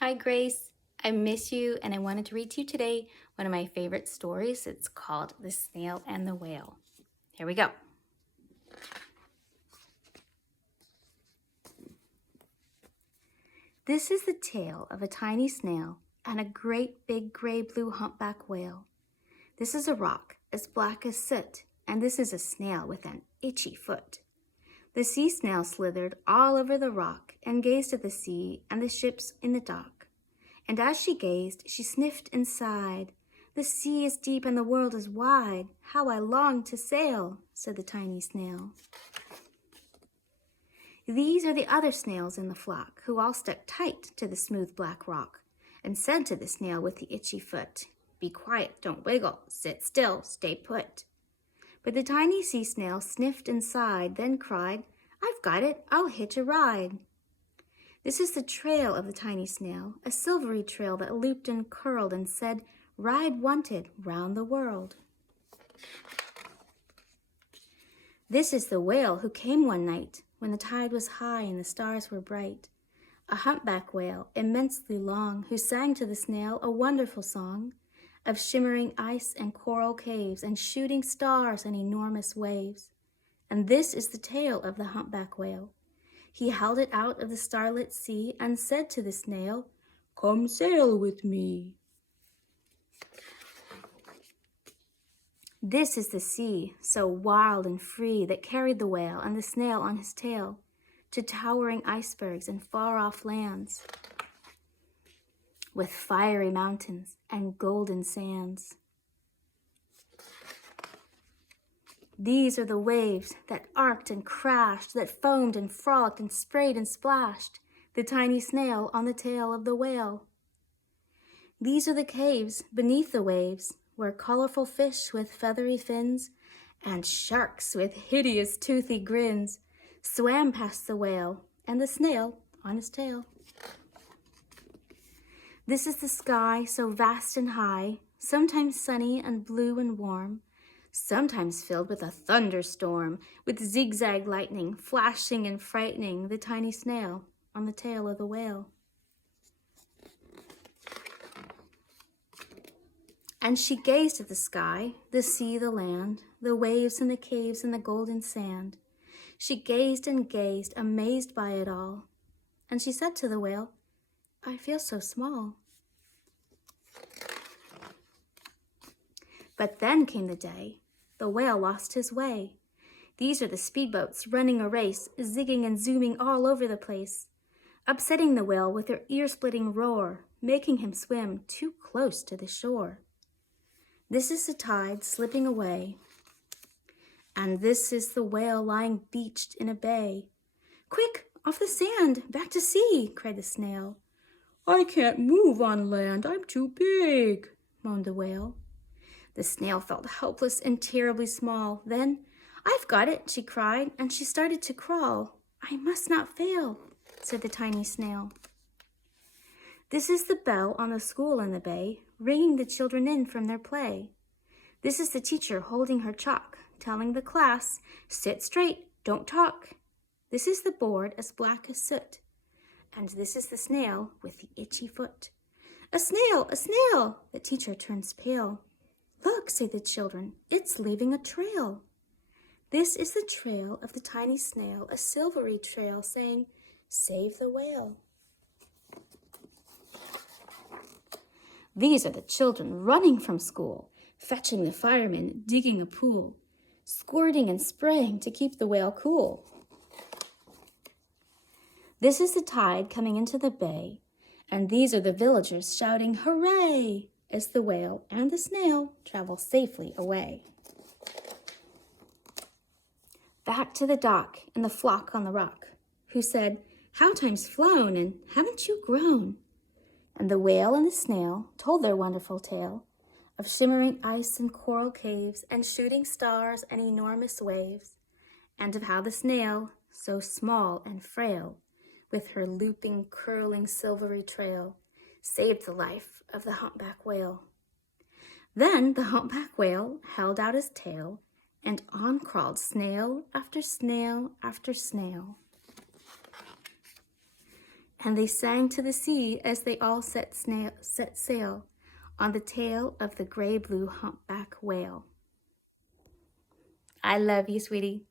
Hi, Grace. I miss you, and I wanted to read to you today one of my favorite stories. It's called The Snail and the Whale. Here we go. This is the tale of a tiny snail and a great big gray-blue humpback whale. This is a rock as black as soot, and this is a snail with an itchy foot. The sea snail slithered all over the rock and gazed at the sea and the ships in the dock. And as she gazed, she sniffed and sighed. "The sea is deep and the world is wide. How I long to sail," said the tiny snail. These are the other snails in the flock, who all stuck tight to the smooth black rock, and said to the snail with the itchy foot, "Be quiet, don't wiggle, sit still, stay put." But the tiny sea snail sniffed and sighed, then cried, "I've got it, I'll hitch a ride." This is the trail of the tiny snail, a silvery trail that looped and curled and said, "Ride wanted round the world." This is the whale who came one night when the tide was high and the stars were bright. A humpback whale, immensely long, who sang to the snail a wonderful song of shimmering ice and coral caves and shooting stars and enormous waves. And this is the tale of the humpback whale. He held it out of the starlit sea and said to the snail, "Come sail with me." This is the sea, so wild and free, that carried the whale and the snail on his tail to towering icebergs and far-off lands with fiery mountains and golden sands. These are the waves that arced and crashed, that foamed and frolicked and sprayed and splashed the tiny snail on the tail of the whale. These are the caves beneath the waves, where colorful fish with feathery fins and sharks with hideous toothy grins swam past the whale and the snail on his tail. This is the sky, so vast and high, sometimes sunny and blue and warm, sometimes filled with a thunderstorm, with zigzag lightning flashing and frightening the tiny snail on the tail of the whale. And she gazed at the sky, the sea, the land, the waves and the caves and the golden sand. She gazed and gazed, amazed by it all. And she said to the whale, "I feel so small." But then came the day. The whale lost his way. These are the speedboats running a race, zigging and zooming all over the place, upsetting the whale with their ear-splitting roar, making him swim too close to the shore. This is the tide slipping away, and this is the whale lying beached in a bay. "Quick, off the sand, back to sea," cried the snail. "I can't move on land, I'm too big," moaned the whale. The snail felt helpless and terribly small. Then, "I've got it," she cried, and she started to crawl. "I must not fail," said the tiny snail. This is the bell on the school in the bay, ringing the children in from their play. This is the teacher holding her chalk, telling the class, "Sit straight, don't talk." This is the board as black as soot, and this is the snail with the itchy foot. "A snail, a snail!" The teacher turns pale. "Look," say the children, "it's leaving a trail." This is the trail of the tiny snail, a silvery trail saying, "Save the whale." These are the children running from school, fetching the firemen, digging a pool, squirting and spraying to keep the whale cool. This is the tide coming into the bay, and these are the villagers shouting, "Hooray!" as the whale and the snail travel safely away. Back to the dock and the flock on the rock, who said, "How time's flown, and haven't you grown?" And the whale and the snail told their wonderful tale of shimmering ice and coral caves and shooting stars and enormous waves, and of how the snail, so small and frail, with her looping, curling, silvery trail, saved the life of the humpback whale. Then the humpback whale held out his tail, and on crawled snail after snail after snail. And they sang to the sea as they all set sail on the tail of the gray-blue humpback whale. I love you, sweetie.